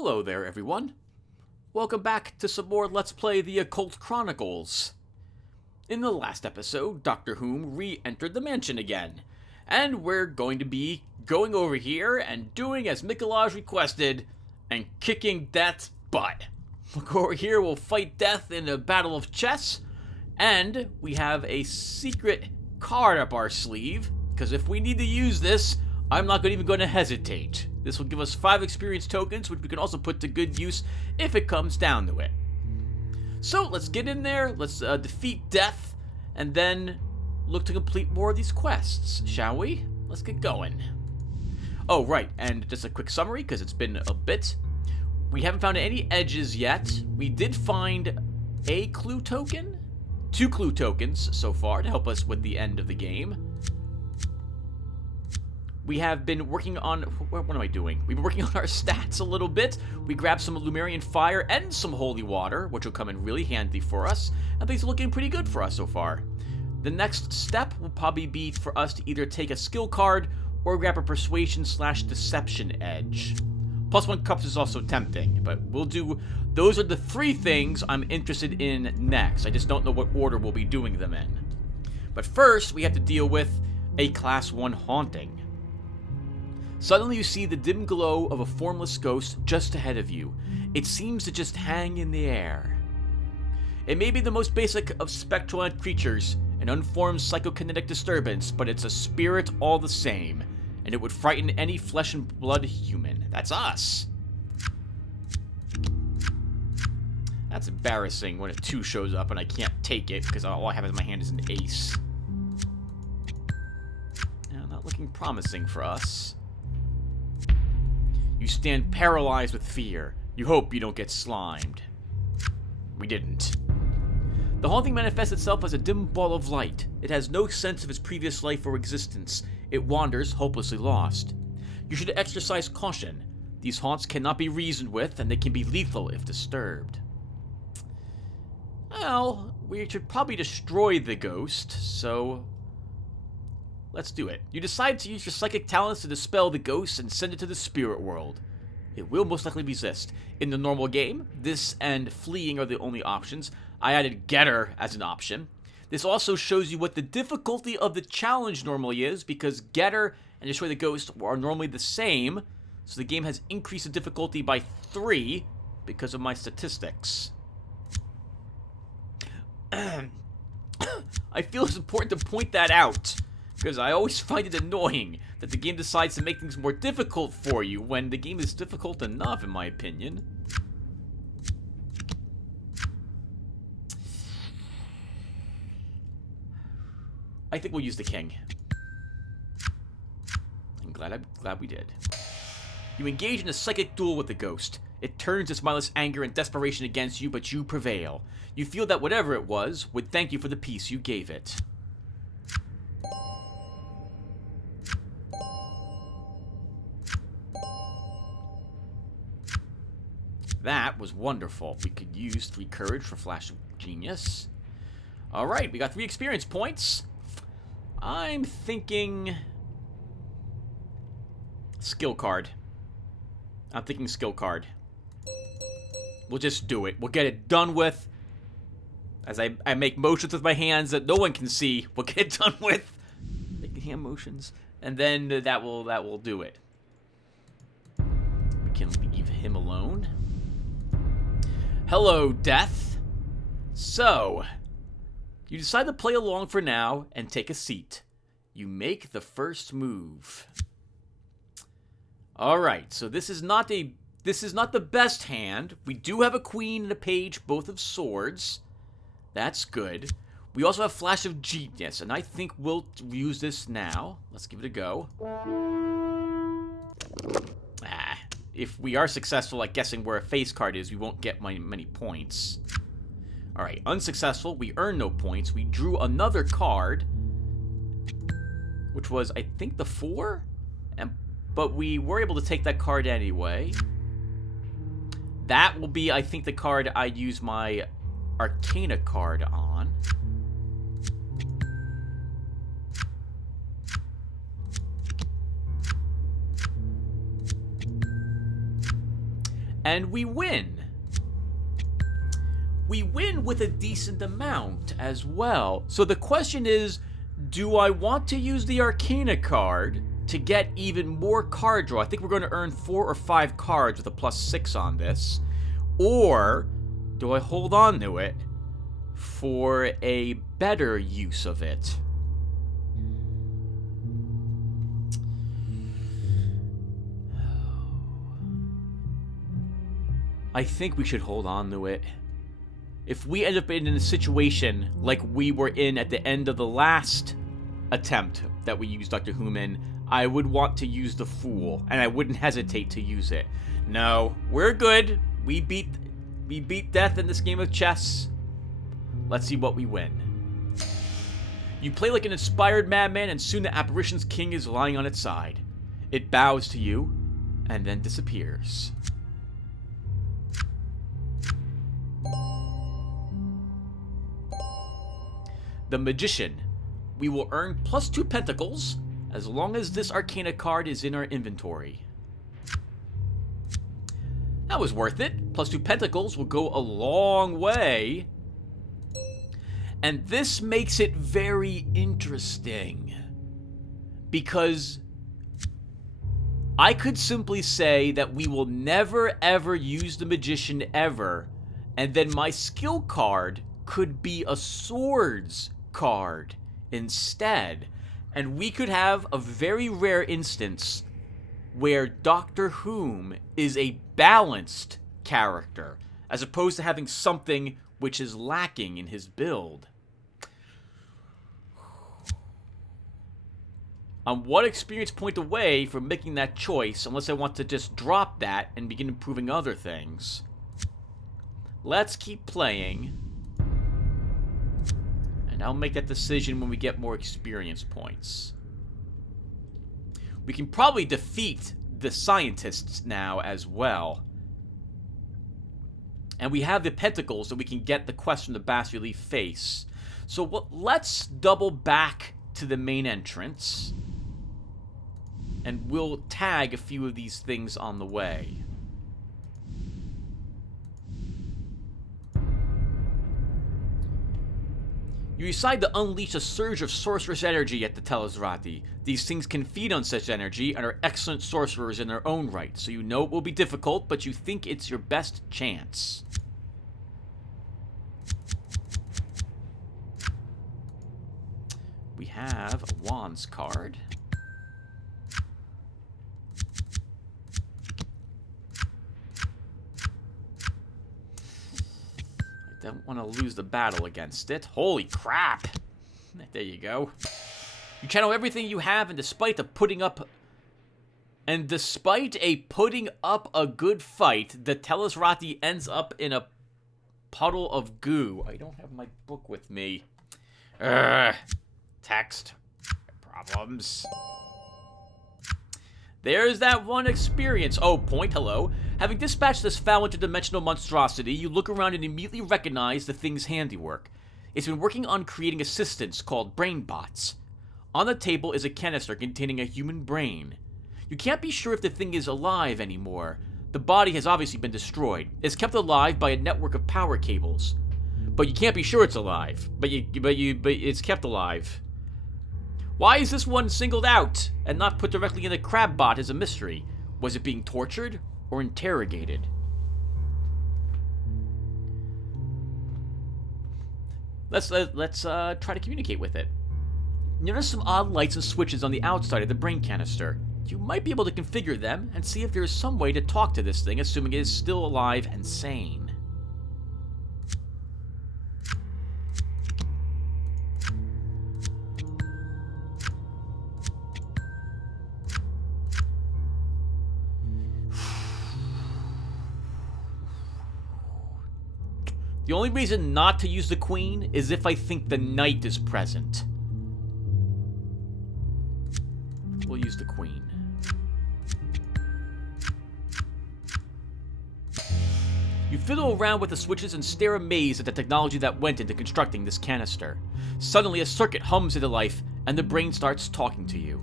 Hello there, everyone. Welcome back to some more Let's Play the Occult Chronicles. In the last episode, Dr. Whom re-entered the mansion again, and we're going to be going over here and doing as Mikolaj requested, and kicking Death's butt. We'll go over here, we'll fight Death in a battle of chess, and we have a secret card up our sleeve, because if we need to use this, I'm not even going to hesitate. This will give us 5 experience tokens, which we can also put to good use if it comes down to it. So let's get in there, let's defeat Death, and then look to complete more of these quests, shall we? Let's get going. Oh, right, and just a quick summary, because it's been a bit. We haven't found any edges yet. We did find a clue token? 2 clue tokens so far to help us with the end of the game. We have been working on... What am I doing? We've been working on our stats a little bit. We grabbed some Lumerian fire and some holy water, which will come in really handy for us. And things are looking pretty good for us so far. The next step will probably be for us to either take a skill card or grab a persuasion/deception edge. +1 cups is also tempting, but we'll do... Those are the 3 things I'm interested in next. I just don't know what order we'll be doing them in. But first, we have to deal with a Class 1 haunting. Suddenly you see the dim glow of a formless ghost just ahead of you. It seems to just hang in the air. It may be the most basic of spectral creatures, an unformed psychokinetic disturbance, but it's a spirit all the same, and it would frighten any flesh and blood human. That's us. That's embarrassing when a 2 shows up and I can't take it because all I have in my hand is an ace. Not looking promising for us. You stand paralyzed with fear. You hope you don't get slimed. We didn't. The haunting manifests itself as a dim ball of light. It has no sense of its previous life or existence. It wanders, hopelessly lost. You should exercise caution. These haunts cannot be reasoned with, and they can be lethal if disturbed. Well, we should probably destroy the ghost, so... let's do it. You decide to use your psychic talents to dispel the ghost and send it to the spirit world. It will most likely resist. In the normal game, this and fleeing are the only options. I added Getter as an option. This also shows you what the difficulty of the challenge normally is, because Getter and Destroy the Ghost are normally the same, so the game has increased the difficulty by 3 because of my statistics. I feel it's important to point that out, because I always find it annoying that the game decides to make things more difficult for you when the game is difficult enough, in my opinion. I think we'll use the king. I'm glad we did. You engage in a psychic duel with the ghost. It turns its mindless anger and desperation against you, but you prevail. You feel that whatever it was would thank you for the peace you gave it. That was wonderful. We could use 3 courage for Flash of Genius. Alright, we got 3 experience points. I'm thinking... skill card. I'm thinking skill card. We'll just do it. We'll get it done with. As I make motions with my hands that no one can see. We'll get it done with. Making hand motions. And then that will do it. We can leave him alone. Hello, Death. So, you decide to play along for now and take a seat. You make the first move. Alright, so this is not the best hand. We do have a queen and a page, both of swords. That's good. We also have Flash of Genius, and I think we'll use this now. Let's give it a go. If we are successful at guessing where a face card is, we won't get many points. Alright, unsuccessful. We earn no points. We drew another card, which was, I think, the 4? But we were able to take that card anyway. That will be, I think, the card I use my Arcana card on. And we win. We win with a decent amount as well. So the question is, do I want to use the Arcana card to get even more card draw? I think we're going to earn 4 or 5 cards with a +6 on this. Or do I hold on to it for a better use of it? I think we should hold on to it. If we end up in a situation like we were in at the end of the last attempt that we used Dr. Whom in, I would want to use the Fool, and I wouldn't hesitate to use it. No, we're good. We beat death in this game of chess. Let's see what we win. You play like an inspired madman, and soon the apparition's king is lying on its side. It bows to you, and then disappears. The Magician. We will earn +2 Pentacles as long as this Arcana card is in our inventory. That was worth it. +2 Pentacles will go a long way. And this makes it very interesting. Because I could simply say that we will never ever use the Magician ever. And then my skill card could be a Swords card instead, and we could have a very rare instance where Doctor Whom is a balanced character as opposed to having something which is lacking in his build. I'm 1 experience point away from making that choice, unless I want to just drop that and begin improving other things. Let's keep playing. And I'll make that decision when we get more experience points. We can probably defeat the scientists now as well. And we have the Pentacles that we can get the quest from the bas-relief face. So let's double back to the main entrance. And we'll tag a few of these things on the way. You decide to unleash a surge of sorcerous energy at the Telesrati. These things can feed on such energy and are excellent sorcerers in their own right, so you know it will be difficult, but you think it's your best chance. We have a Wands card. Don't want to lose the battle against it. Holy crap! There you go. You channel everything you have, and despite a putting up a good fight, the Telesrati ends up in a puddle of goo. I don't have my book with me. Text problems. There's that 1 experience. Oh, point, hello. Having dispatched this foul interdimensional monstrosity, you look around and immediately recognize the thing's handiwork. It's been working on creating assistants called brain bots. On the table is a canister containing a human brain. You can't be sure if the thing is alive anymore. The body has obviously been destroyed. It's kept alive by a network of power cables. But you can't be sure it's alive. But it's kept alive. Why is this one singled out and not put directly in the crab bot is a mystery. Was it being tortured or interrogated? Let's try to communicate with it. Notice some odd lights and switches on the outside of the brain canister. You might be able to configure them and see if there is some way to talk to this thing, assuming it is still alive and sane. The only reason not to use the Queen is if I think the Knight is present. We'll use the Queen. You fiddle around with the switches and stare amazed at the technology that went into constructing this canister. Suddenly a circuit hums into life, and the brain starts talking to you.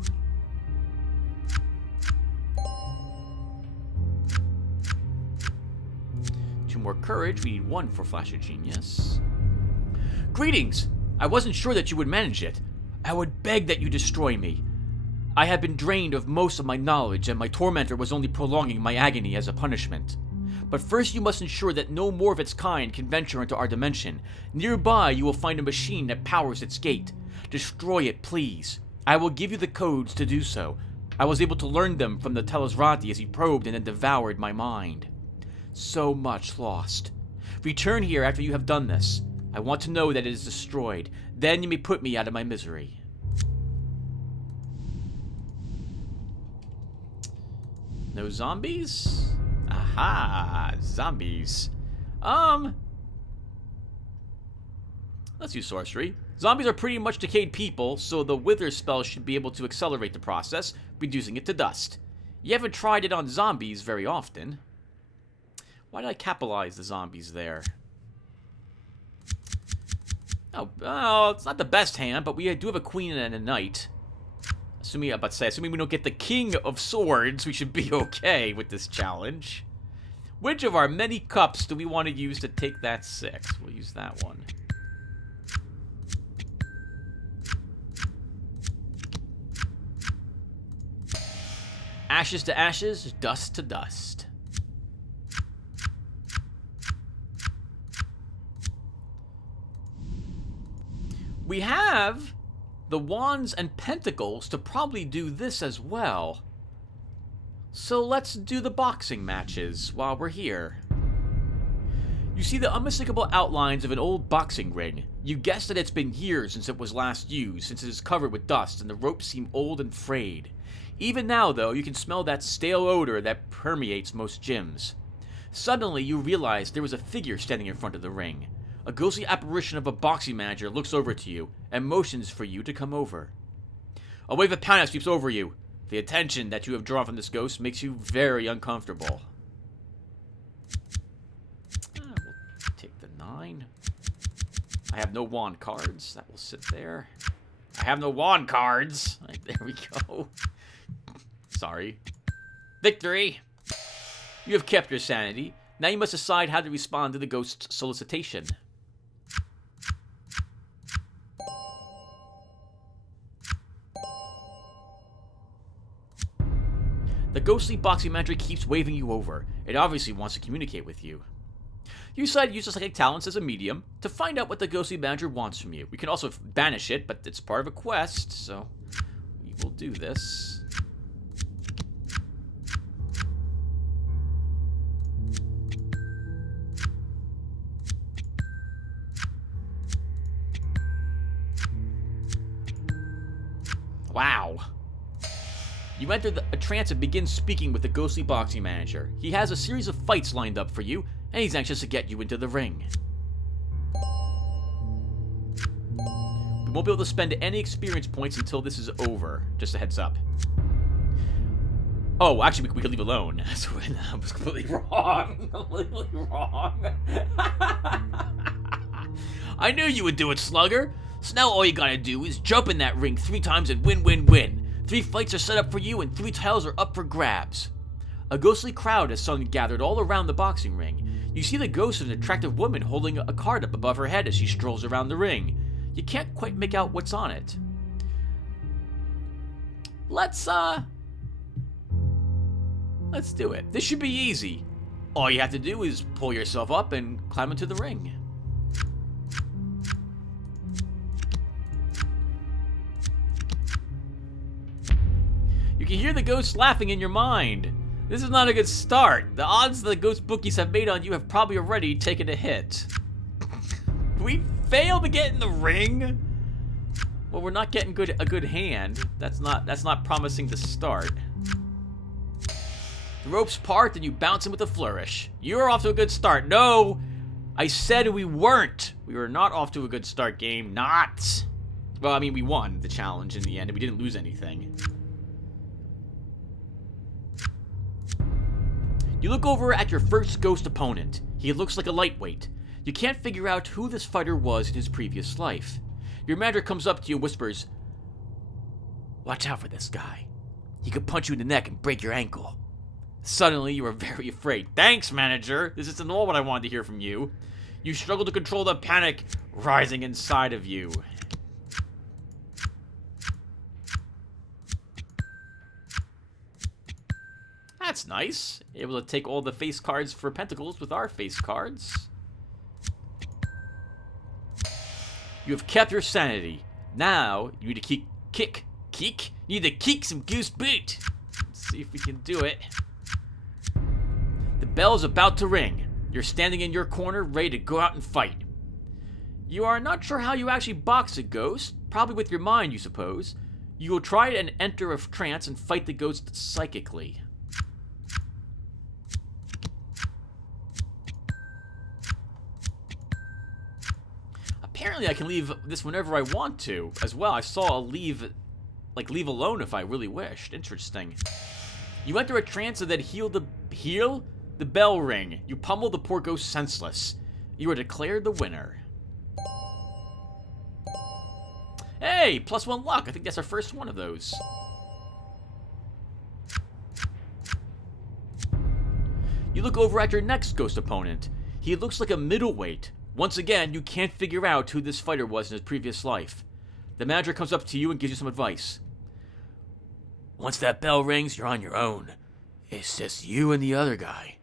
more courage. We need 1 for Flash of Genius. Greetings! I wasn't sure that you would manage it. I would beg that you destroy me. I have been drained of most of my knowledge, and my tormentor was only prolonging my agony as a punishment. But first you must ensure that no more of its kind can venture into our dimension. Nearby you will find a machine that powers its gate. Destroy it, please. I will give you the codes to do so. I was able to learn them from the Telesrati as he probed and then devoured my mind. So much lost. Return here after you have done this. I want to know that it is destroyed. Then you may put me out of my misery. No zombies? Aha! Zombies. Let's use sorcery. Zombies are pretty much decayed people, so the Wither spell should be able to accelerate the process, reducing it to dust. You haven't tried it on zombies very often. Why did I capitalize the zombies there? Oh, it's not the best hand, but we do have a queen and a knight. Assuming we don't get the King of Swords, we should be okay with this challenge. Which of our many cups do we want to use to take that 6? We'll use that one. Ashes to ashes, dust to dust. We have the Wands and Pentacles to probably do this as well. So let's do the boxing matches while we're here. You see the unmistakable outlines of an old boxing ring. You guess that it's been years since it was last used, since it is covered with dust and the ropes seem old and frayed. Even now, though, you can smell that stale odor that permeates most gyms. Suddenly, you realize there was a figure standing in front of the ring. A ghostly apparition of a boxing manager looks over to you and motions for you to come over. A wave of panic sweeps over you. The attention that you have drawn from this ghost makes you very uncomfortable. We'll take the 9. I have no wand cards. That will sit there. I have no wand cards. Right, there we go. Sorry. Victory! You have kept your sanity. Now you must decide how to respond to the ghost's solicitation. The ghostly boxing manager keeps waving you over. It obviously wants to communicate with you. You decide to use your psychic talents as a medium to find out what the ghostly manager wants from you. We can also banish it, but it's part of a quest, so we will do this. Wow. You enter a trance and begin speaking with the ghostly boxing manager. He has a series of fights lined up for you, and he's anxious to get you into the ring. We won't be able to spend any experience points until this is over. Just a heads up. Oh, actually, we could leave alone. I was completely wrong. Completely wrong. I knew you would do it, Slugger. So now all you gotta do is jump in that ring 3 times and win, win, win. 3 fights are set up for you and 3 titles are up for grabs. A ghostly crowd has suddenly gathered all around the boxing ring. You see the ghost of an attractive woman holding a card up above her head as she strolls around the ring. You can't quite make out what's on it. Let's do it. This should be easy. All you have to do is pull yourself up and climb into the ring. You can hear the ghost laughing in your mind. This is not a good start. The odds the ghost bookies have made on you have probably already taken a hit. We failed to get in the ring? Well, we're not getting a good hand. That's not promising to start. The ropes part and you bounce in with a flourish. You're off to a good start. No! I said we weren't. We were not off to a good start, game. Not. Well, I mean, we won the challenge in the end and we didn't lose anything. You look over at your first ghost opponent. He looks like a lightweight. You can't figure out who this fighter was in his previous life. Your manager comes up to you and whispers, "Watch out for this guy. He could punch you in the neck and break your ankle." Suddenly, you are very afraid. Thanks, manager. This isn't all what I wanted to hear from you. You struggle to control the panic rising inside of you. That's nice. Able to take all the face cards for Pentacles with our face cards. You have kept your sanity. Now, you need to you need to kick some goose boot. Let's see if we can do it. The bell is about to ring. You're standing in your corner, ready to go out and fight. You are not sure how you actually box a ghost. Probably with your mind, you suppose. You will try and enter a trance and fight the ghost psychically. Apparently I can leave this whenever I want to, as well. I saw a leave alone if I really wished. Interesting. You enter a trance and then heal the bell ring. You pummel the poor ghost senseless. You are declared the winner. Hey, +1 luck. I think that's our first one of those. You look over at your next ghost opponent. He looks like a middleweight. Once again, you can't figure out who this fighter was in his previous life. The manager comes up to you and gives you some advice. Once that bell rings, you're on your own. It's just you and the other guy.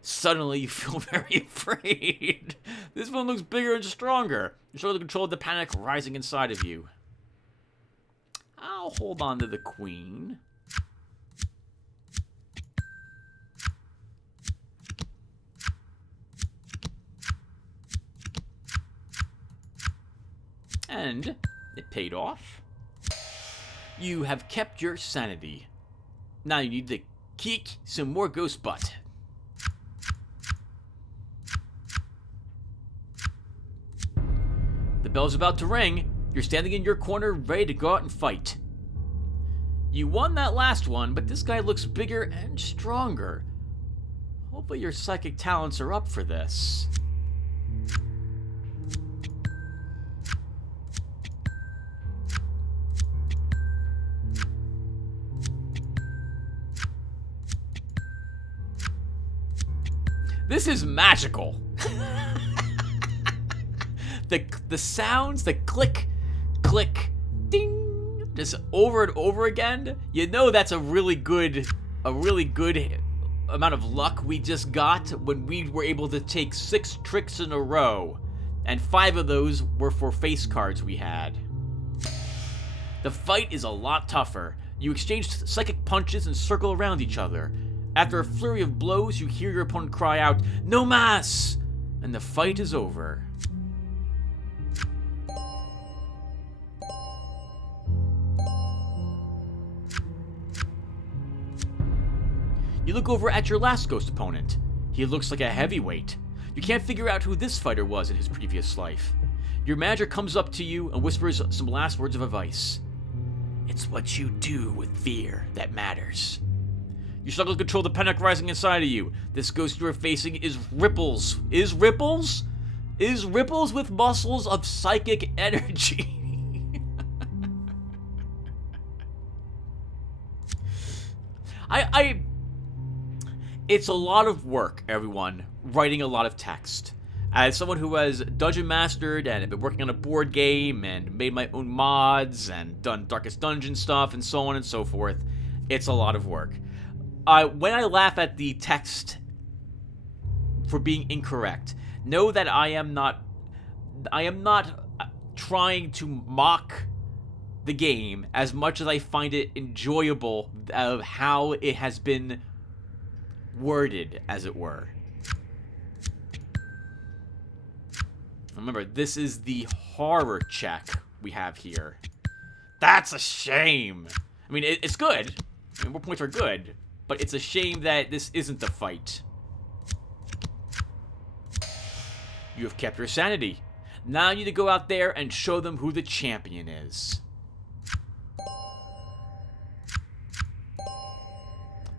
Suddenly, you feel very afraid. This one looks bigger and stronger. You're sure to control the panic rising inside of you. I'll hold on to the queen. And it paid off. You have kept your sanity. Now you need to kick some more ghost butt. The bell's about to ring. You're standing in your corner, ready to go out and fight. You won that last one, but this guy looks bigger and stronger. Hopefully your psychic talents are up for this. This is magical. The sounds, the click, click, ding, just over and over again. You know that's a really good amount of luck we just got when we were able to take 6 tricks in a row, and 5 of those were for face cards we had. The fight is a lot tougher. You exchange psychic punches and circle around each other. After a flurry of blows, you hear your opponent cry out, "No mas!" and the fight is over. You look over at your last ghost opponent. He looks like a heavyweight. You can't figure out who this fighter was in his previous life. Your manager comes up to you and whispers some last words of advice. It's what you do with fear that matters. You struggle to control the panic rising inside of you. This ghost you are facing is Ripples. Is Ripples with muscles of psychic energy. It's a lot of work, everyone, writing a lot of text. As someone who has dungeon mastered and been working on a board game and made my own mods and done Darkest Dungeon stuff and so on and so forth, it's a lot of work. When I laugh at the text for being incorrect, know that I am not trying to mock the game as much as I find it enjoyable of how it has been worded, as it were. Remember, this is the horror check we have here. That's a shame. I mean, it's good. I mean, more points are good. But it's a shame that this isn't the fight. You have kept your sanity. Now you need to go out there and show them who the champion is.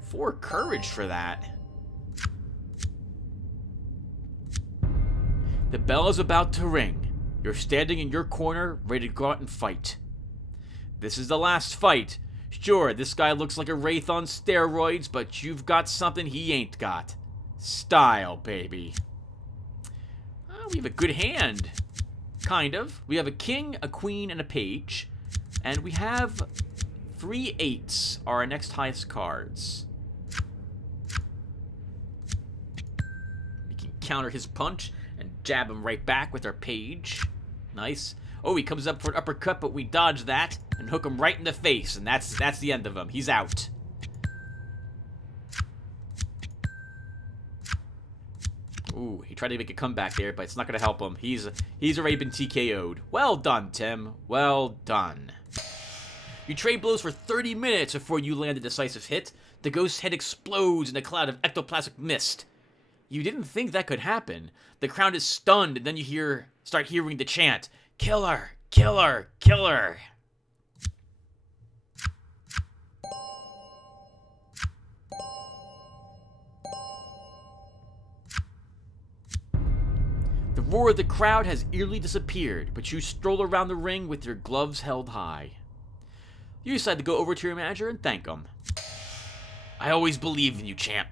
4 courage for that. The bell is about to ring. You're standing in your corner, ready to go out and fight. This is the last fight. Sure, this guy looks like a wraith on steroids, but you've got something he ain't got. Style, baby. We have a good hand. Kind of. We have a king, a queen, and a page. And we have 3 8s, our next highest cards. We can counter his punch and jab him right back with our page. Nice. Oh, he comes up for an uppercut, but we dodge that and hook him right in the face, and that's the end of him. He's out. Ooh, he tried to make a comeback there, but it's not going to help him. He's already been TKO'd. Well done, Tim. Well done. You trade blows for 30 minutes before you land a decisive hit. The ghost head explodes in a cloud of ectoplasmic mist. You didn't think that could happen. The crowd is stunned, and then you start hearing the chant, "Killer! Killer! Killer!" The roar of the crowd has eerily disappeared, but you stroll around the ring with your gloves held high. You decide to go over to your manager and thank him. "I always believed in you, champ.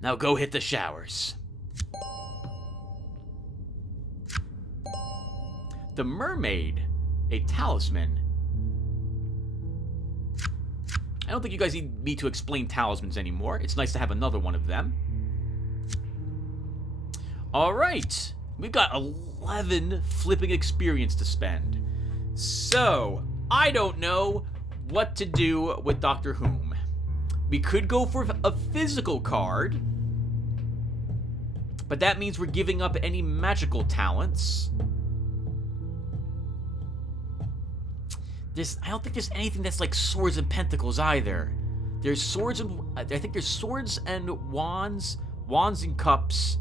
Now go hit the showers." The mermaid, a talisman. I don't think you guys need me to explain talismans anymore. It's nice to have another one of them. Alright, we've got 11 flipping experience to spend. So, I don't know what to do with Dr. Whom. We could go for a physical card, but that means we're giving up any magical talents. I don't think there's anything that's like swords and pentacles either. There's swords and I think there's swords and wands and cups,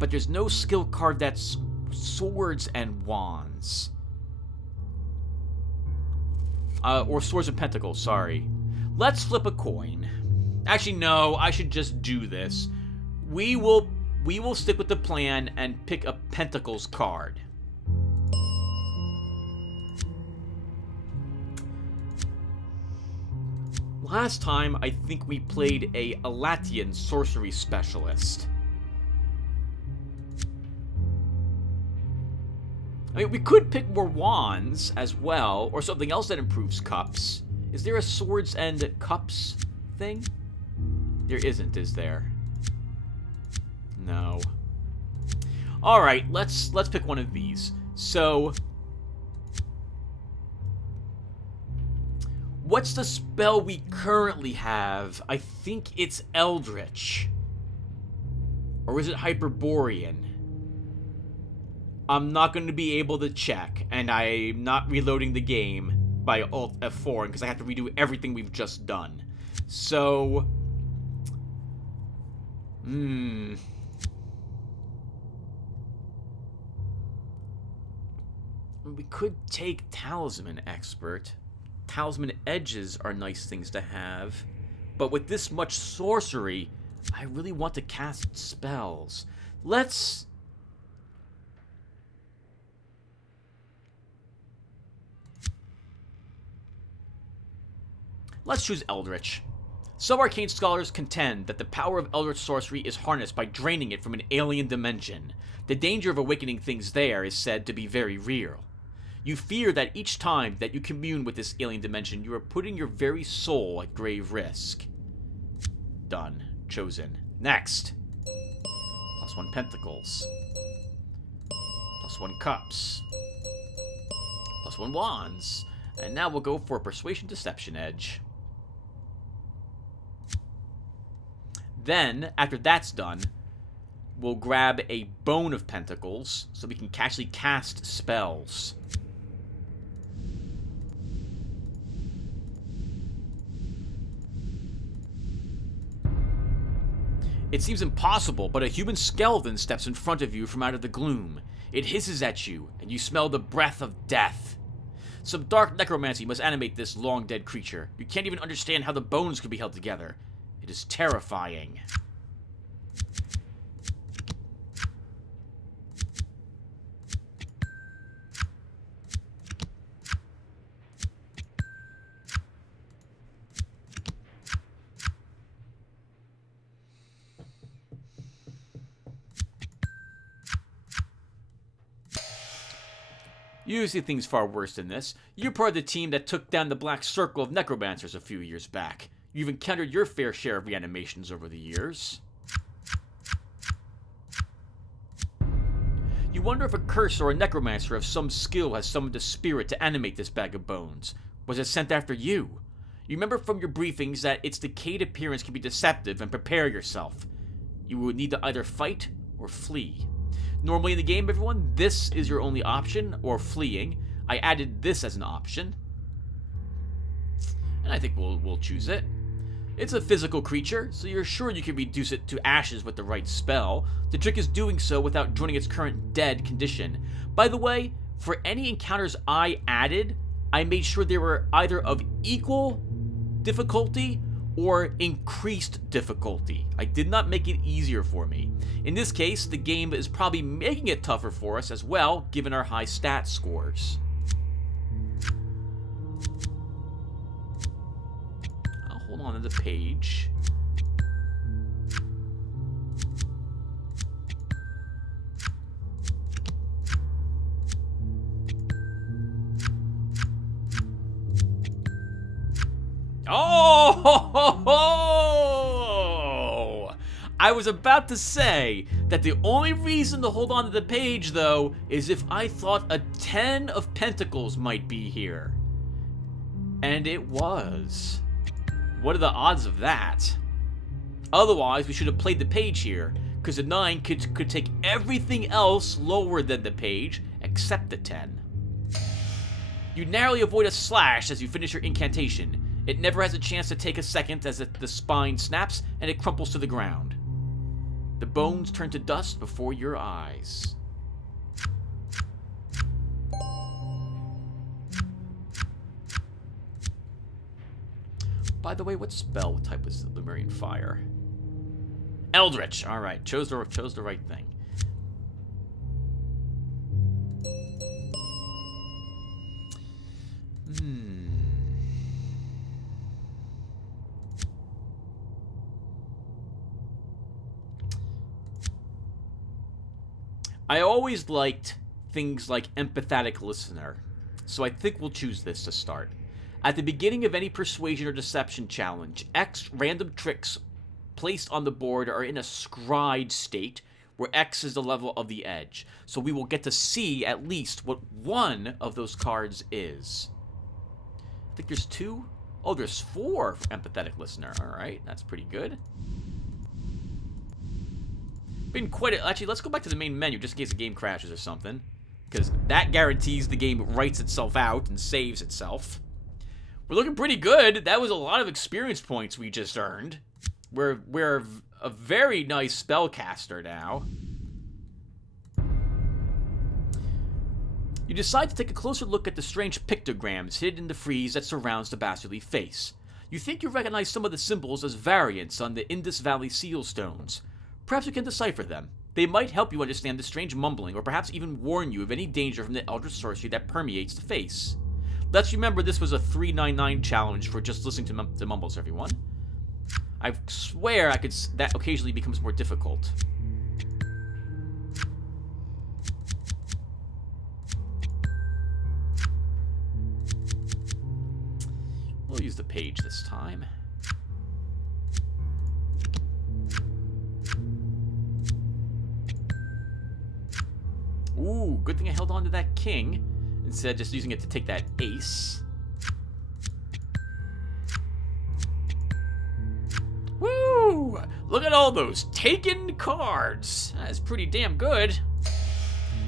but there's no skill card that's swords and wands. Or swords and pentacles, sorry. Let's flip a coin. Actually, no, I should just do this. We will stick with the plan and pick a pentacles card. Last time, I think we played a Alatian sorcery specialist. I mean, we could pick more wands as well, or something else that improves cups. Is there a swords and cups thing? There isn't, is there? No. Alright, let's pick one of these. So, what's the spell we currently have? I think it's eldritch. Or is it Hyperborean? I'm not going to be able to check, and I'm not reloading the game by Alt F4 because I have to redo everything we've just done. So, we could take Talisman Expert. Talisman Edges are nice things to have, but with this much sorcery, I really want to cast spells. Let's choose Eldritch. Some arcane scholars contend that the power of Eldritch sorcery is harnessed by draining it from an alien dimension. The danger of awakening things there is said to be very real. You fear that each time that you commune with this alien dimension, you are putting your very soul at grave risk. Done. Chosen. Next. +1 Pentacles. +1 Cups. +1 Wands. And now we'll go for a Persuasion Deception Edge. Then, after that's done, we'll grab a Bone of Pentacles so we can actually cast spells. It seems impossible, but a human skeleton steps in front of you from out of the gloom. It hisses at you, and you smell the breath of death. Some dark necromancy must animate this long-dead creature. You can't even understand how the bones could be held together. It is terrifying. You see things far worse than this. You're part of the team that took down the Black Circle of Necromancers a few years back. You've encountered your fair share of reanimations over the years. You wonder if a curse or a necromancer of some skill has summoned a spirit to animate this bag of bones. Was it sent after you? You remember from your briefings that its decayed appearance can be deceptive, and prepare yourself. You would need to either fight or flee. Normally in the game, everyone, this is your only option, or fleeing. I added this as an option, and I think we'll choose it. It's a physical creature, so you're sure you can reduce it to ashes with the right spell. The trick is doing so without joining its current dead condition. By the way, for any encounters I added, I made sure they were either of equal difficulty or increased difficulty. I did not make it easier for me. In this case, the game is probably making it tougher for us as well, given our high stat scores. I'll hold on to the page. Oh! I was about to say that the only reason to hold on to the page, though, is if I thought a 10 of Pentacles might be here. And it was. What are the odds of that? Otherwise, we should have played the page here, because the 9 could take everything else lower than the page, except the 10. You narrowly avoid a slash as you finish your incantation. It never has a chance to take a second as the spine snaps and it crumples to the ground. The bones turn to dust before your eyes. By the way, what spell type was the Lemurian Fire? Eldritch. All right, chose the right thing. I always liked things like empathetic listener, so I think we'll choose this to start. At the beginning of any persuasion or deception challenge, X random tricks placed on the board are in a scryed state, where X is the level of the edge. So we will get to see at least what one of those cards is. I think there's 2. Oh, there's 4 for empathetic listener. All right, that's pretty good. Been quite actually, let's go back to the main menu just in case the game crashes or something, because that guarantees the game writes itself out and saves itself. We're looking pretty good. That was a lot of experience points we just earned. We're a very nice spellcaster now. You decide to take a closer look at the strange pictograms hidden in the frieze that surrounds the bastardly face. You think you recognize some of the symbols as variants on the Indus Valley seal stones. Perhaps you can decipher them. They might help you understand the strange mumbling, or perhaps even warn you of any danger from the eldritch sorcery that permeates the face. Let's remember this was a 399 challenge for just listening to the mumbles, everyone. I swear that occasionally becomes more difficult. We'll use the page this time. Ooh, good thing I held on to that king instead of just using it to take that ace. Woo! Look at all those taken cards. That's pretty damn good.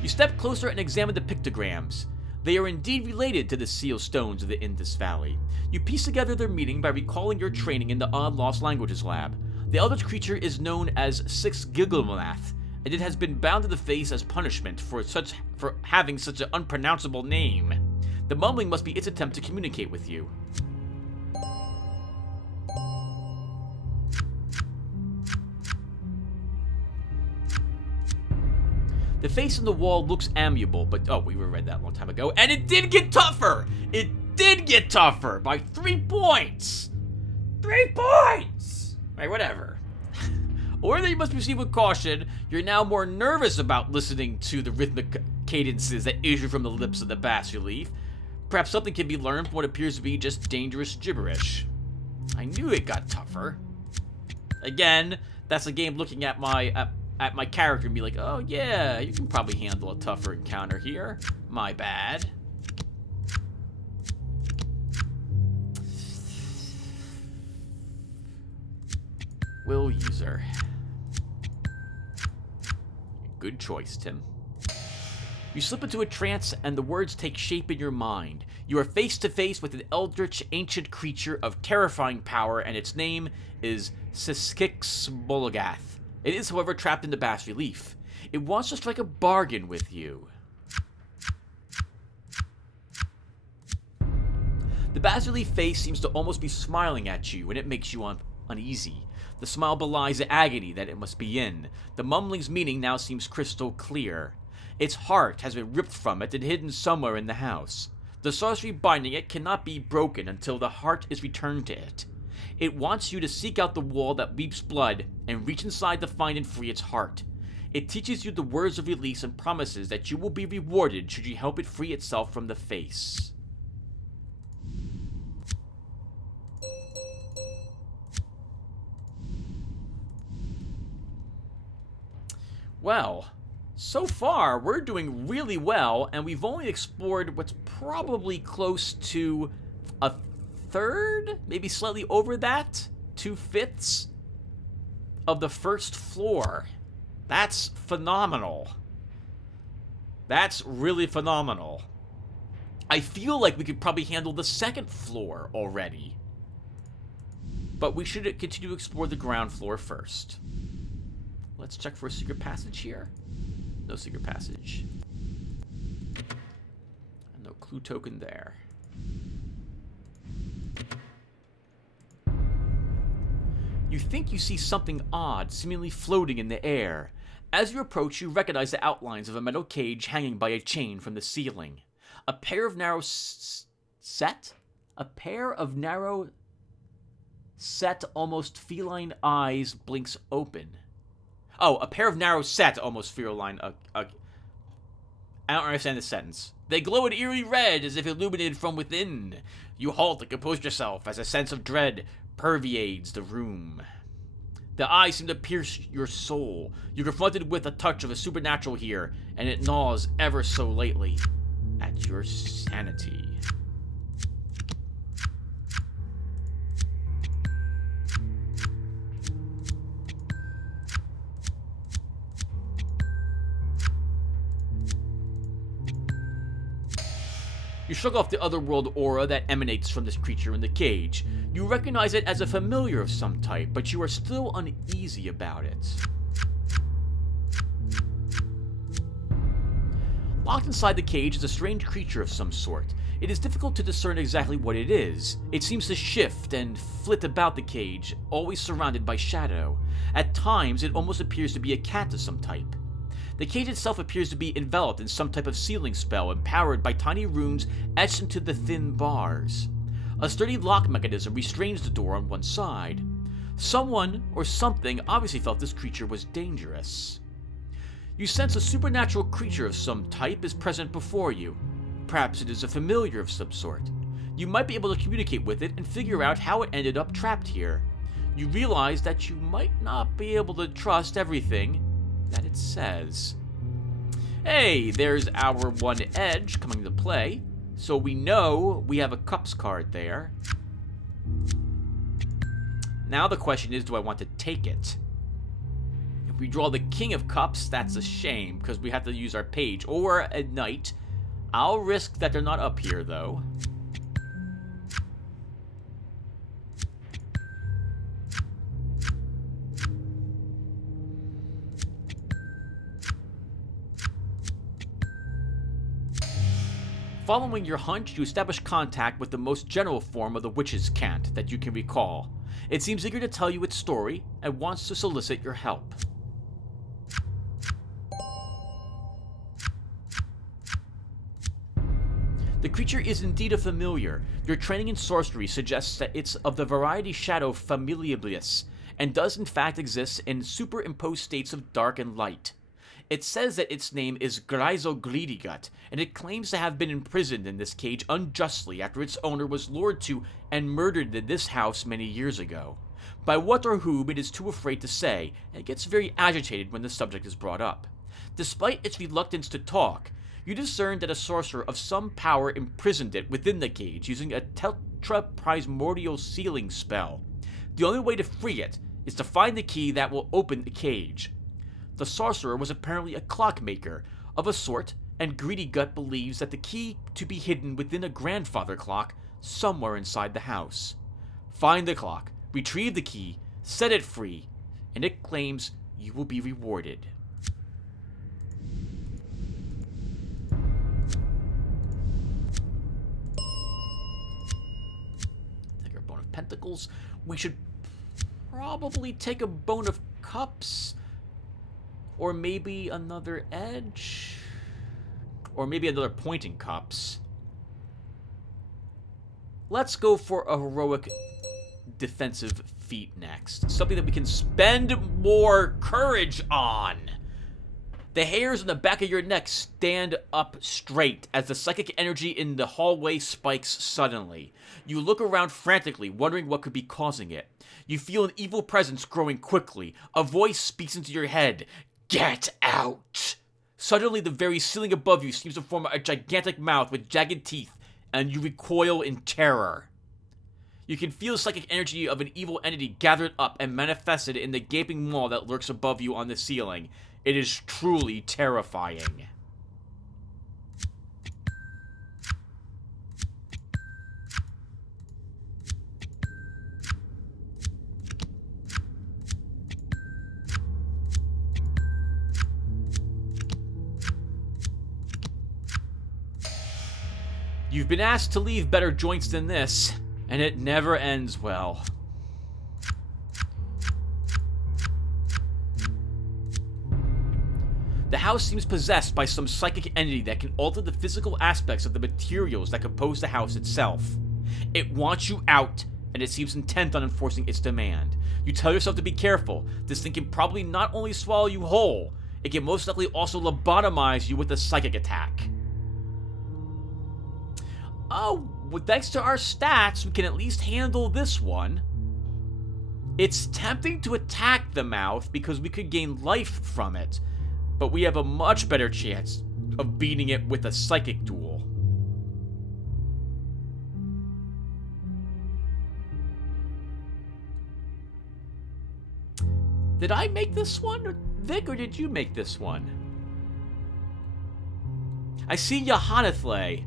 You step closer and examine the pictograms. They are indeed related to the seal stones of the Indus Valley. You piece together their meaning by recalling your training in the Odd Lost Languages lab. The eldritch creature is known as Six Gilgalmalath, and it has been bound to the face as punishment for having such an unpronounceable name. The mumbling must be its attempt to communicate with you. The face on the wall looks amiable, but we read that a long time ago, and it did get tougher! It did get tougher by 3 points! 3 points! Right, whatever. Or that you must proceed with caution. You're now more nervous about listening to the rhythmic cadences that issue from the lips of the bas-relief. Perhaps something can be learned from what appears to be just dangerous gibberish. I knew it got tougher. Again, that's a game looking at my character and be like, oh yeah, you can probably handle a tougher encounter here. My bad. Will user. Good choice, Tim. You slip into a trance and the words take shape in your mind. You are face to face with an eldritch ancient creature of terrifying power, and its name is Siskix-Bologath. It is, however, trapped in the bas-relief. It wants to strike a bargain with you. The bas-relief face seems to almost be smiling at you, and it makes you uneasy. The smile belies the agony that it must be in. The mumbling's meaning now seems crystal clear. Its heart has been ripped from it and hidden somewhere in the house. The sorcery binding it cannot be broken until the heart is returned to it. It wants you to seek out the wall that weeps blood and reach inside to find and free its heart. It teaches you the words of release and promises that you will be rewarded should you help it free itself from the face. Well, so far we're doing really well, and we've only explored what's probably close to a third, maybe slightly over that, 2/5 of the first floor. That's phenomenal. That's really phenomenal. I feel like we could probably handle the second floor already. But we should continue to explore the ground floor first. Let's check for a secret passage here. No secret passage. And no clue token there. You think you see something odd, seemingly floating in the air. As you approach, you recognize the outlines of a metal cage hanging by a chain from the ceiling. A pair of narrow set, almost feline eyes blinks open. Oh, a pair of narrow set, almost feline. I don't understand this sentence. They glow an eerie red as if illuminated from within. You halt and compose yourself as a sense of dread pervades the room. The eyes seem to pierce your soul. You're confronted with a touch of a supernatural here, and it gnaws ever so lightly at your sanity. You shrug off the otherworld aura that emanates from this creature in the cage. You recognize it as a familiar of some type, but you are still uneasy about it. Locked inside the cage is a strange creature of some sort. It is difficult to discern exactly what it is. It seems to shift and flit about the cage, always surrounded by shadow. At times, it almost appears to be a cat of some type. The cage itself appears to be enveloped in some type of sealing spell, empowered by tiny runes etched into the thin bars. A sturdy lock mechanism restrains the door on one side. Someone or something obviously felt this creature was dangerous. You sense a supernatural creature of some type is present before you. Perhaps it is a familiar of some sort. You might be able to communicate with it and figure out how it ended up trapped here. You realize that you might not be able to trust everything that it says. Hey, there's our one edge coming to play, so we know we have a cups card there. Now the question is, do I want to take it? If we draw the King of Cups, that's a shame, because we have to use our page, or a knight. I'll risk that they're not up here, though. Following your hunch, you establish contact with the most general form of the witch's cant that you can recall. It seems eager to tell you its story and wants to solicit your help. The creature is indeed a familiar. Your training in sorcery suggests that it's of the variety shadow familiabilis, and does in fact exist in superimposed states of dark and light. It says that its name is Greizo Greedygut, and it claims to have been imprisoned in this cage unjustly after its owner was lured to and murdered in this house many years ago. By what or whom it is too afraid to say, and it gets very agitated when the subject is brought up. Despite its reluctance to talk, you discern that a sorcerer of some power imprisoned it within the cage using a tetraprismordial sealing spell. The only way to free it is to find the key that will open the cage. The sorcerer was apparently a clockmaker of a sort, and Greedygut believes that the key to be hidden within a grandfather clock somewhere inside the house. Find the clock, retrieve the key, set it free, and it claims you will be rewarded. Take our bone of pentacles. We should probably take a bone of cups. Or maybe another edge? Or maybe another pointing cups. Let's go for a heroic defensive feat next. Something that we can spend more courage on. The hairs on the back of your neck stand up straight as the psychic energy in the hallway spikes suddenly. You look around frantically, wondering what could be causing it. You feel an evil presence growing quickly. A voice speaks into your head. Get out! Suddenly, the very ceiling above you seems to form a gigantic mouth with jagged teeth, and you recoil in terror. You can feel the psychic energy of an evil entity gathered up and manifested in the gaping maw that lurks above you on the ceiling. It is truly terrifying. You've been asked to leave better joints than this, and it never ends well. The house seems possessed by some psychic entity that can alter the physical aspects of the materials that compose the house itself. It wants you out, and it seems intent on enforcing its demand. You tell yourself to be careful. This thing can probably not only swallow you whole, it can most likely also lobotomize you with a psychic attack. Oh, well, thanks to our stats, we can at least handle this one. It's tempting to attack the mouth because we could gain life from it, but we have a much better chance of beating it with a psychic duel. Did I make this one, Vic, or did you make this one? I see Johanithle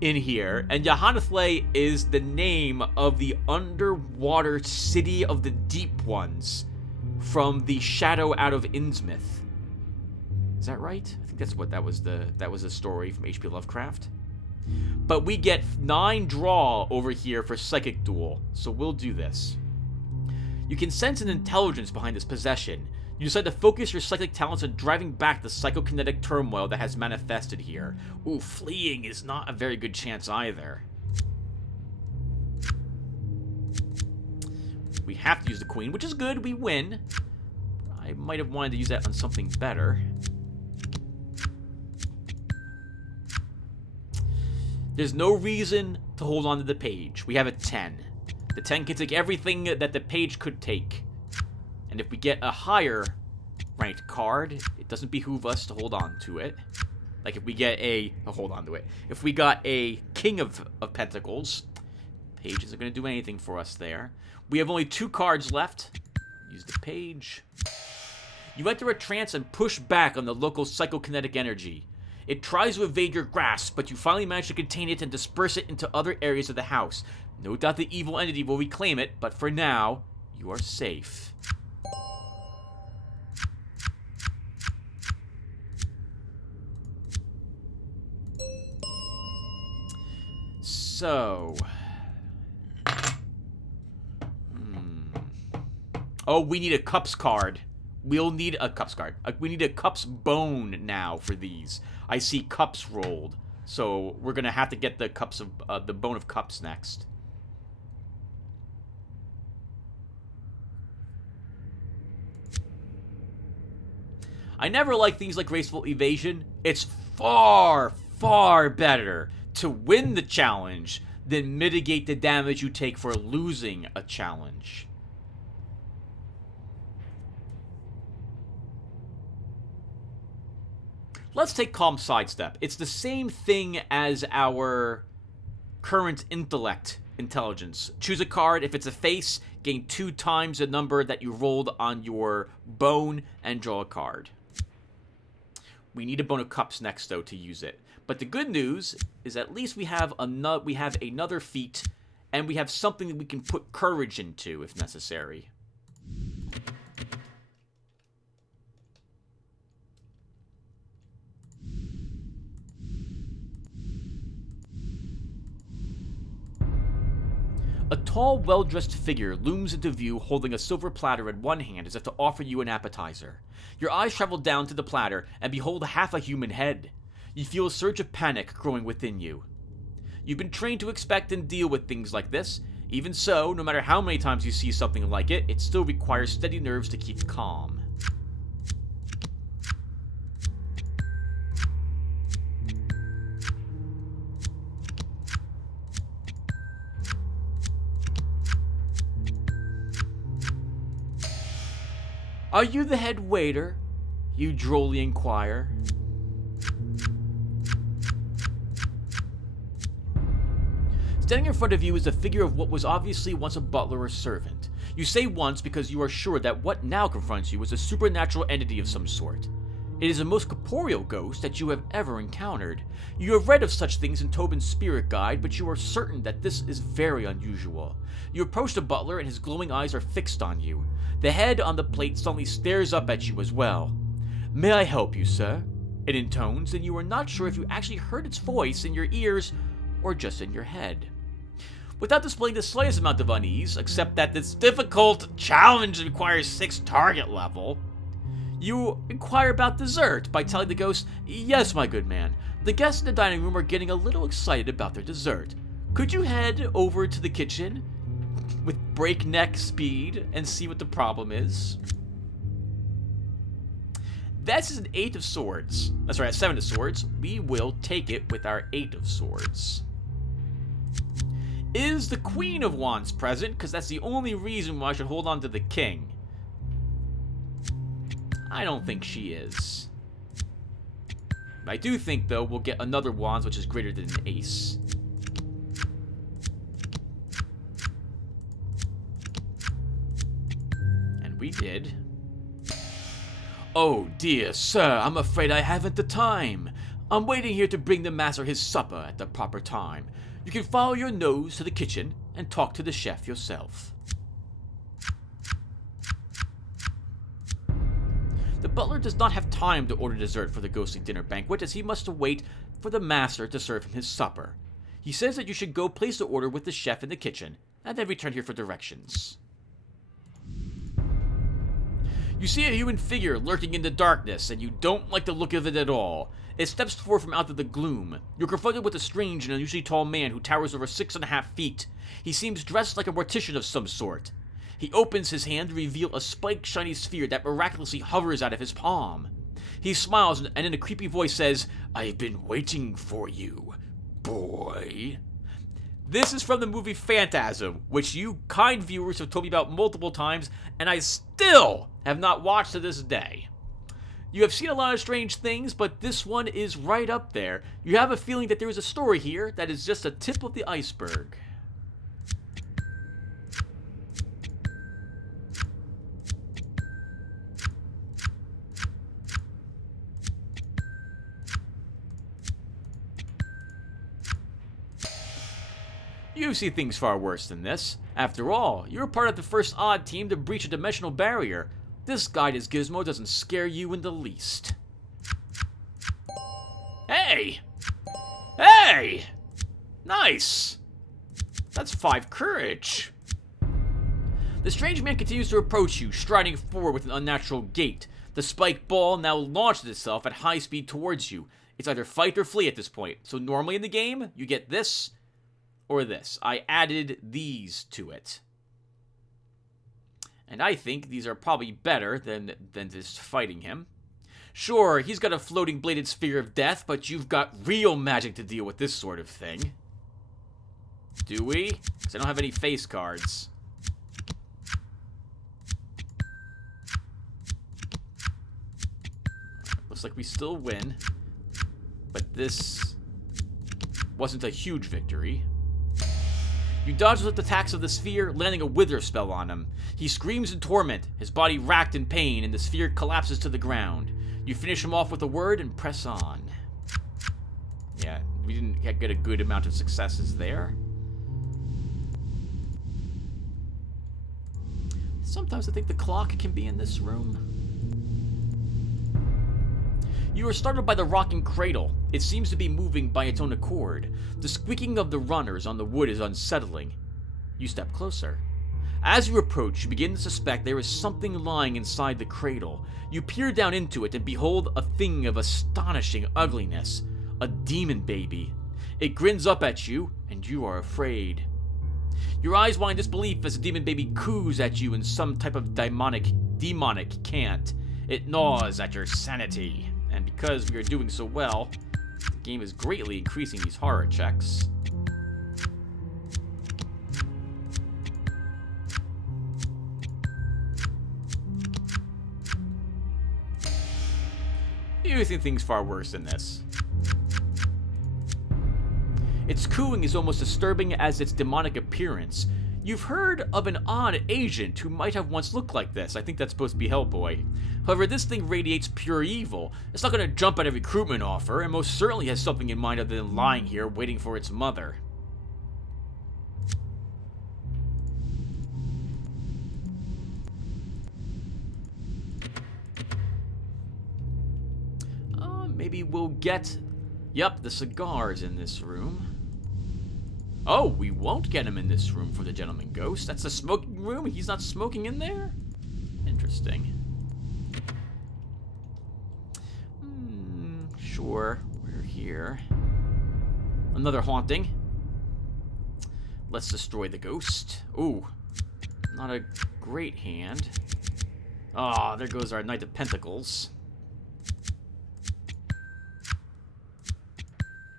in here, and Johanithle is the name of the underwater city of the Deep Ones from the Shadow out of Innsmouth. Is that right? I think that's what that was a story from H.P. Lovecraft. But we get 9 draw over here for Psychic Duel, so we'll do this. You can sense an intelligence behind this possession. You decide to focus your psychic talents on driving back the psychokinetic turmoil that has manifested here. Ooh, fleeing is not a very good chance either. We have to use the queen, which is good. We win. I might have wanted to use that on something better. There's no reason to hold on to the page. We have a 10. The 10 can take everything that the page could take. And if we get a higher ranked card, it doesn't behoove us to hold on to it. Like if we get hold on to it. If we got a King of Pentacles, page isn't going to do anything for us there. We have only 2 cards left. Use the page. You enter a trance and push back on the local psychokinetic energy. It tries to evade your grasp, but you finally manage to contain it and disperse it into other areas of the house. No doubt the evil entity will reclaim it, but for now, you are safe. So... Oh, we need a Cups card. We'll need a Cups card. We need a Cups bone now for these. I see Cups rolled. So we're going to have to get the Cups of the Bone of Cups next. I never like things like graceful evasion. It's far, far better to win the challenge than mitigate the damage you take for losing a challenge. Let's take Calm Sidestep. It's the same thing as our current intellect intelligence. Choose a card. If it's a face, gain 2 times the number that you rolled on your bone and draw a card. We need a Bone of Cups next, though, to use it. But the good news is at least we have another feat, and we have something that we can put courage into if necessary. A tall, well-dressed figure looms into view holding a silver platter in one hand as if to offer you an appetizer. Your eyes travel down to the platter and behold half a human head. You feel a surge of panic growing within you. You've been trained to expect and deal with things like this. Even so, no matter how many times you see something like it, it still requires steady nerves to keep calm. Are you the head waiter? You drolly inquire. Standing in front of you is the figure of what was obviously once a butler or servant. You say once because you are sure that what now confronts you is a supernatural entity of some sort. It is the most corporeal ghost that you have ever encountered. You have read of such things in Tobin's spirit guide, but you are certain that this is very unusual. You approach the butler and his glowing eyes are fixed on you. The head on the plate suddenly stares up at you as well. "May I help you, sir?" It intones, and you are not sure if you actually heard its voice in your ears or just in your head. Without displaying the slightest amount of unease, except that this difficult challenge requires 6 target level, you inquire about dessert by telling the ghost, "Yes, my good man, the guests in the dining room are getting a little excited about their dessert. Could you head over to the kitchen with breakneck speed and see what the problem is?" That's an 8 of swords. That's right, 7 of swords. We will take it with our 8 of swords. Is the Queen of Wands present? Because that's the only reason why I should hold on to the King. I don't think she is. I do think, though, we'll get another Wands, which is greater than an ace. And we did. "Oh, dear sir, I'm afraid I haven't the time. I'm waiting here to bring the master his supper at the proper time. You can follow your nose to the kitchen and talk to the chef yourself." The butler does not have time to order dessert for the ghostly dinner banquet, as he must wait for the master to serve him his supper. He says that you should go place the order with the chef in the kitchen, and then return here for directions. You see a human figure lurking in the darkness, and you don't like the look of it at all. It steps forth from out of the gloom. You're confronted with a strange and unusually tall man who towers over 6.5 feet. He seems dressed like a mortician of some sort. He opens his hand to reveal a spiked shiny sphere that miraculously hovers out of his palm. He smiles and in a creepy voice says, "I've been waiting for you, boy." This is from the movie Phantasm, which you kind viewers have told me about multiple times, and I still have not watched to this day. You have seen a lot of strange things, but this one is right up there. You have a feeling that there is a story here that is just a tip of the iceberg. You've seen things far worse than this. After all, you're part of the first odd team to breach a dimensional barrier. This guided gizmo doesn't scare you in the least. Hey! Hey! Nice! That's 5 courage. The strange man continues to approach you, striding forward with an unnatural gait. The spiked ball now launches itself at high speed towards you. It's either fight or flee at this point. So normally in the game, you get this or this. I added these to it. And I think these are probably better than just fighting him. Sure, he's got a floating bladed sphere of death, but you've got real magic to deal with this sort of thing. Do we? Because I don't have any face cards. Looks like we still win. But this wasn't a huge victory. You dodge with the attacks of the sphere, landing a wither spell on him. He screams in torment, his body racked in pain, and the sphere collapses to the ground. You finish him off with a word and press on. Yeah, we didn't get a good amount of successes there. Sometimes I think the clock can be in this room. You are startled by the rocking cradle. It seems to be moving by its own accord. The squeaking of the runners on the wood is unsettling. You step closer. As you approach, you begin to suspect there is something lying inside the cradle. You peer down into it and behold a thing of astonishing ugliness. A demon baby. It grins up at you, and you are afraid. Your eyes wide in disbelief as the demon baby coos at you in some type of demonic cant. It gnaws at your sanity. And because we are doing so well, the game is greatly increasing these horror checks. You think things far worse than this. Its cooing is almost disturbing as its demonic appearance. You've heard of an odd agent who might have once looked like this. I think that's supposed to be Hellboy. However, this thing radiates pure evil. It's not going to jump at a recruitment offer, and most certainly has something in mind other than lying here waiting for its mother. Maybe we'll get... Yep, the cigars in this room. Oh, we won't get him in this room for the gentleman ghost. That's the smoking room? He's not smoking in there? Interesting. Sure, we're here. Another haunting. Let's destroy the ghost. Ooh, not a great hand. Ah, there goes our Knight of Pentacles.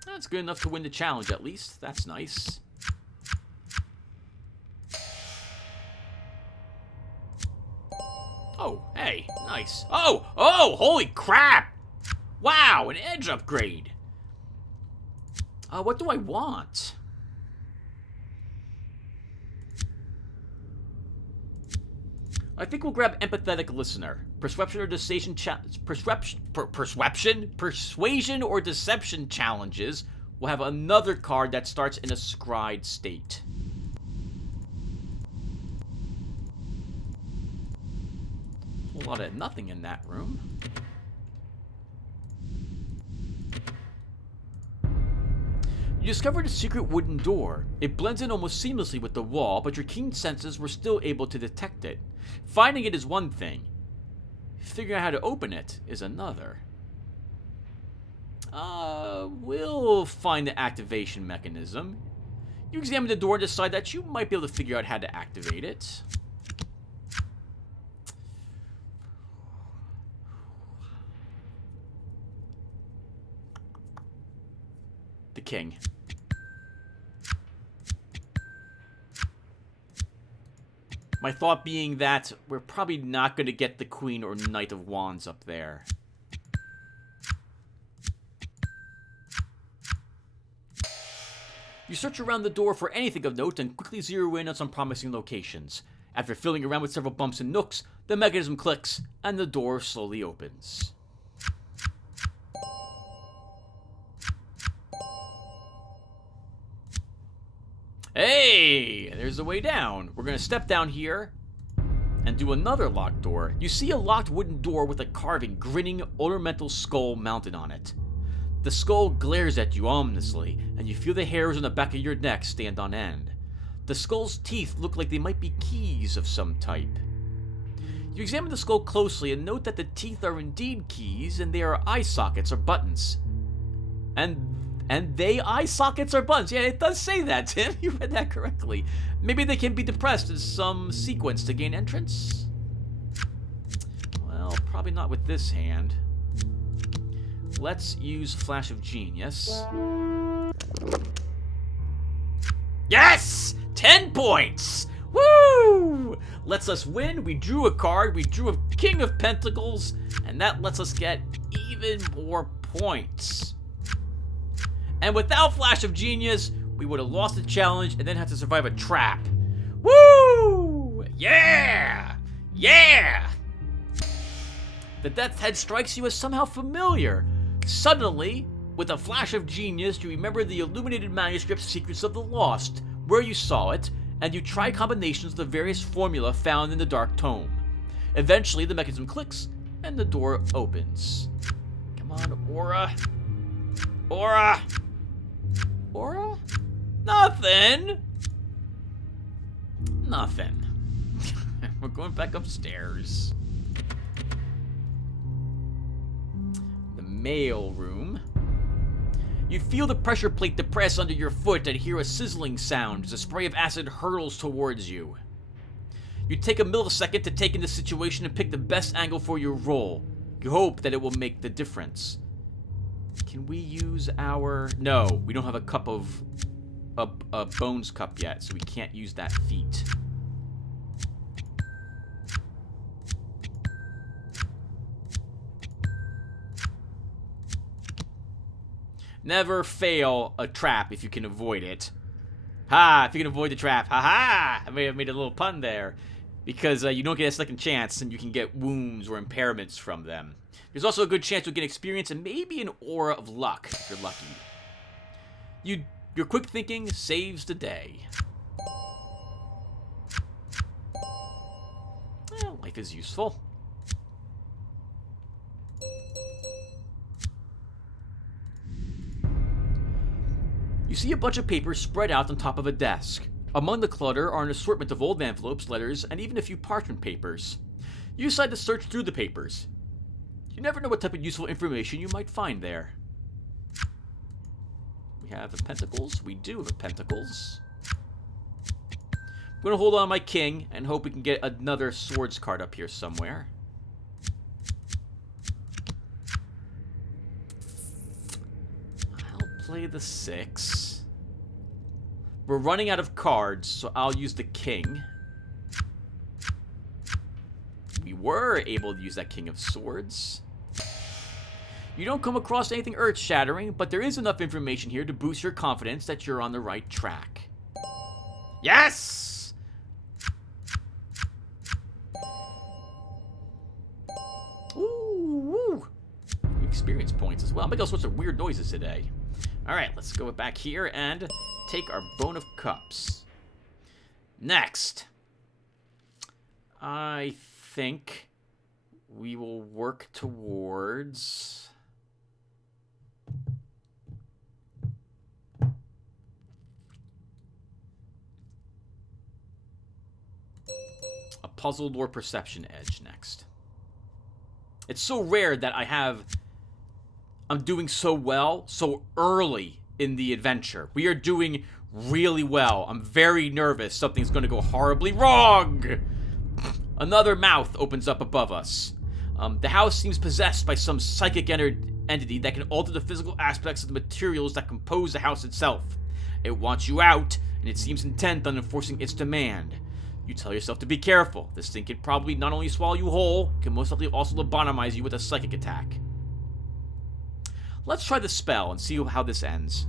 That's good enough to win the challenge, at least. That's nice. Oh, hey, nice. Oh, holy crap! Wow, an edge upgrade. What do I want? I think we'll grab Empathetic Listener. Persuasion or Deception challenges will have another card that starts in a scryed state. A whole lot of nothing in that room. You discovered a secret wooden door. It blends in almost seamlessly with the wall, but your keen senses were still able to detect it. Finding it is one thing. Figuring out how to open it is another. We'll find the activation mechanism. You examine the door and decide that you might be able to figure out how to activate it. The king. My thought being that we're probably not going to get the Queen or Knight of Wands up there. You search around the door for anything of note and quickly zero in on some promising locations. After filling around with several bumps and nooks, the mechanism clicks and the door slowly opens. Hey, there's the way down. We're going to step down here and do another locked door. You see a locked wooden door with a carving, grinning, ornamental skull mounted on it. The skull glares at you ominously, and you feel the hairs on the back of your neck stand on end. The skull's teeth look like they might be keys of some type. You examine the skull closely and note that the teeth are indeed keys, and they are eye sockets or buttons. And they eye sockets or buttons. Yeah, it does say that, Tim. You read that correctly. Maybe they can be depressed in some sequence to gain entrance? Well, probably not with this hand. let's use Flash of Genius. Yes! 10 points! Woo! Lets us win. We drew a card. We drew a King of Pentacles, and that lets us get even more points. And without Flash of Genius, we would have lost the challenge and then had to survive a trap. Woo! Yeah! Yeah! The Death's Head strikes you as somehow familiar. Suddenly, with a flash of genius, you remember the illuminated manuscript Secrets of the Lost, where you saw it, and you try combinations of the various formula found in the Dark Tome. Eventually, the mechanism clicks, and the door opens. Come on, Aura. Aura! Aura? Nothing! Nothing. We're going back upstairs. The mail room. You feel the pressure plate depress under your foot and hear a sizzling sound as a spray of acid hurtles towards you. You take a millisecond to take in the situation and pick the best angle for your roll. You hope that it will make the difference. Can we use our... No, we don't have a cup of... a bones cup yet, so we can't use that feat. Never fail a trap if you can avoid it. Ha! If you can avoid the trap. Ha ha! I made a little pun there. Because you don't get a second chance and you can get wounds or impairments from them. There's also a good chance you'll get experience and maybe an aura of luck if you're lucky. Your quick thinking saves the day. Well, life is useful. You see a bunch of papers spread out on top of a desk. Among the clutter are an assortment of old envelopes, letters, and even a few parchment papers. You decide to search through the papers. You never know what type of useful information you might find there. We have a Pentacles. We do have a Pentacles. I'm going to hold on my king and hope we can get another swords card up here somewhere. I'll play the 6. We're running out of cards, so I'll use the king. We were able to use that King of Swords. You don't come across anything earth-shattering, but there is enough information here to boost your confidence that you're on the right track. Yes! Ooh, experience points as well. I'm making all sorts of weird noises today. Alright, let's go back here and take our Bone of Cups. Next, I think we will work towards a puzzled or perception edge next. It's so rare that I'm doing so well so early in the adventure. We are doing really well. I'm very nervous something's going to go horribly wrong. Another mouth opens up above us. The house seems possessed by some psychic entity that can alter the physical aspects of the materials that compose the house itself. It wants you out, and it seems intent on enforcing its demand. You tell yourself to be careful. This thing can probably not only swallow you whole, it can most likely also lobotomize you with a psychic attack. Let's try the spell and see how this ends.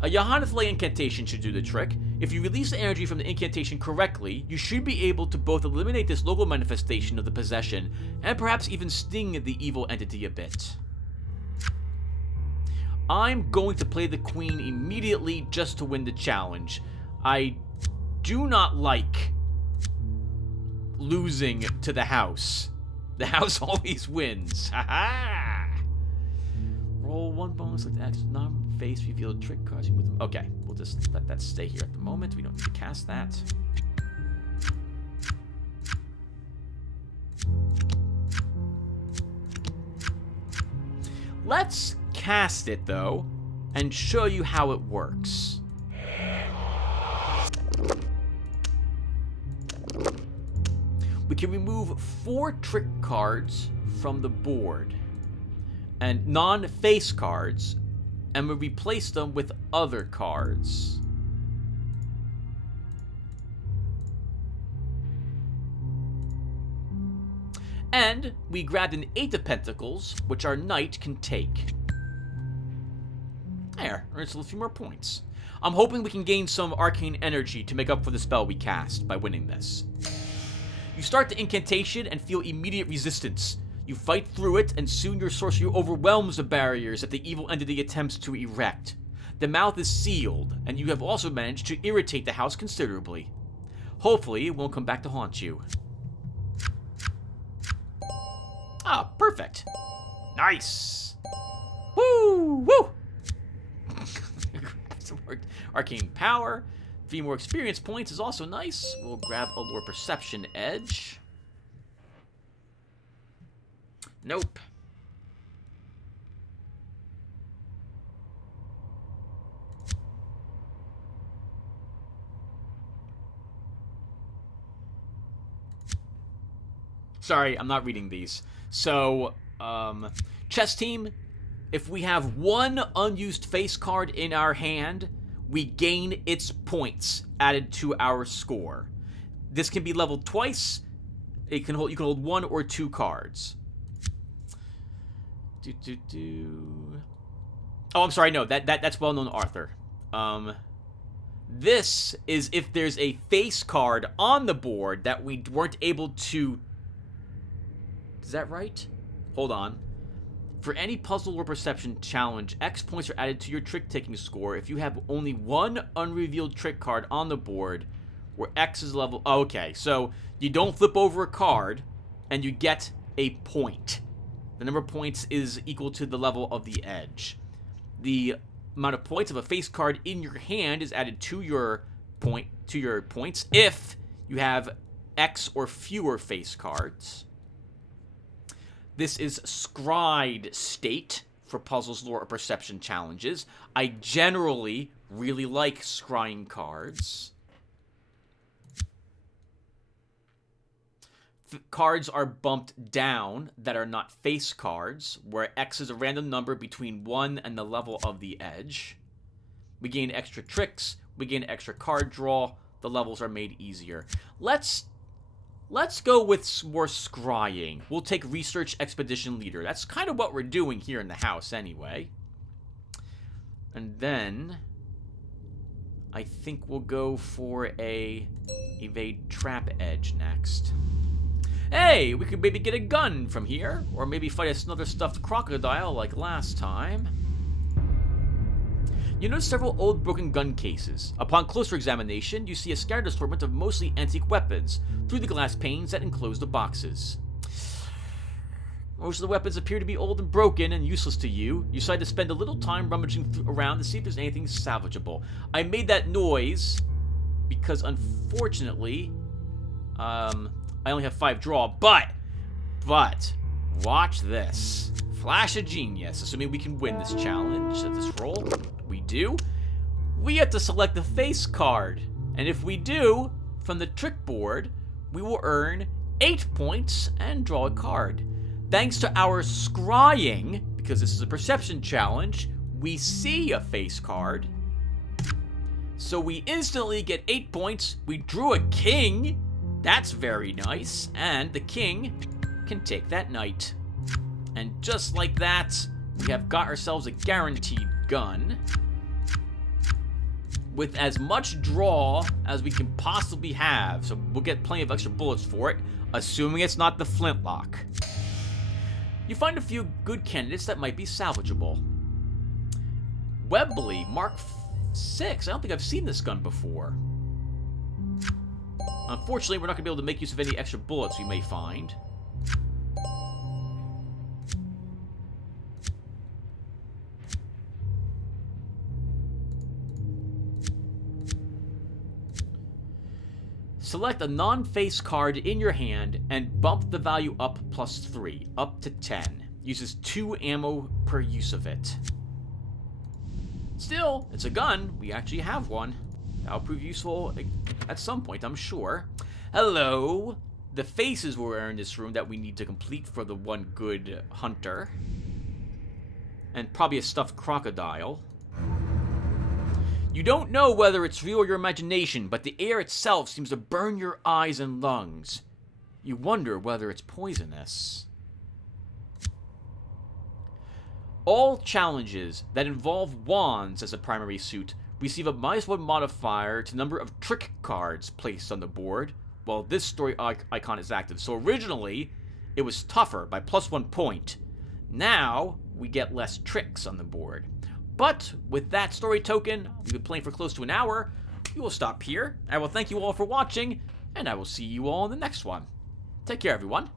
A Johannes-lay incantation should do the trick. If you release the energy from the incantation correctly, you should be able to both eliminate this local manifestation of the possession and perhaps even sting the evil entity a bit. I'm going to play the queen immediately just to win the challenge. I do not like losing to the house. The house always wins. Haha! Roll one bonus like the X non-face revealed trick cards with them. Okay, we'll just let that stay here at the moment. We don't need to cast that. Let's cast it though and show you how it works. We can remove 4 trick cards from the board. and non-face cards, and we replace them with other cards. And we grabbed an 8 of Pentacles, which our knight can take. There, earns a few more points. I'm hoping we can gain some arcane energy to make up for the spell we cast by winning this. You start the incantation and feel immediate resistance. You fight through it, and soon your sorcery overwhelms the barriers that the evil entity attempts to erect. The mouth is sealed, and you have also managed to irritate the house considerably. Hopefully, it won't come back to haunt you. Ah, perfect. Nice. Woo! Woo! Some arcane power. 3 more experience points is also nice. We'll grab a lore perception edge. Nope. Sorry, I'm not reading these. So, chess team, if we have one unused face card in our hand, we gain its points added to our score. This can be leveled twice. You can hold 1 or 2 cards. Oh, I'm sorry. No, that's well-known Arthur. This is if there's a face card on the board that we weren't able to... Is that right? Hold on. For any puzzle or perception challenge, X points are added to your trick-taking score if you have only 1 unrevealed trick card on the board where X is level... Oh, okay, so you don't flip over a card, and you get a point. The number of points is equal to the level of the edge. The amount of points of a face card in your hand is added to your points if you have X or fewer face cards. This is Scryed State for puzzles, lore, or perception challenges. I generally really like scrying cards. Cards are bumped down that are not face cards, where X is a random number between 1 and the level of the edge. We gain extra tricks, we gain extra card draw, the levels are made easier. Let's go with more scrying. We'll take Research Expedition Leader. That's kind of what we're doing here in the house anyway. And then I think we'll go for a Evade Trap Edge next. Hey, we could maybe get a gun from here, or maybe fight another stuffed crocodile like last time. You notice several old broken gun cases. Upon closer examination, you see a scattered assortment of mostly antique weapons through the glass panes that enclose the boxes. Most of the weapons appear to be old and broken and useless to you. You decide to spend a little time rummaging around to see if there's anything salvageable. I made that noise because, unfortunately, I only have 5 draw, but, watch this. Flash of genius, assuming we can win this challenge at this roll. We do. We have to select the face card, and if we do, from the trick board, we will earn 8 points and draw a card. Thanks to our scrying, because this is a perception challenge, we see a face card. So we instantly get 8 points. We drew a king. That's very nice. And the king can take that knight. And just like that, we have got ourselves a guaranteed gun with as much draw as we can possibly have. So we'll get plenty of extra bullets for it, assuming it's not the flintlock. You find a few good candidates that might be salvageable. Webley, Mark 6. I don't think I've seen this gun before. Unfortunately, we're not going to be able to make use of any extra bullets we may find. Select a non-face card in your hand and bump the value up +3, up to 10. Uses 2 ammo per use of it. Still, it's a gun. We actually have one. That'll prove useful at some point, I'm sure. Hello. The faces were in this room that we need to complete for the one good hunter. And probably a stuffed crocodile. You don't know whether it's real or your imagination, but the air itself seems to burn your eyes and lungs. You wonder whether it's poisonous. All challenges that involve wands as a primary suit receive a -1 modifier to the number of trick cards placed on the board, while this story icon is active. So originally, it was tougher by +1 point. Now, we get less tricks on the board. But with that story token, we've been playing for close to an hour. We will stop here. I will thank you all for watching, and I will see you all in the next one. Take care, everyone.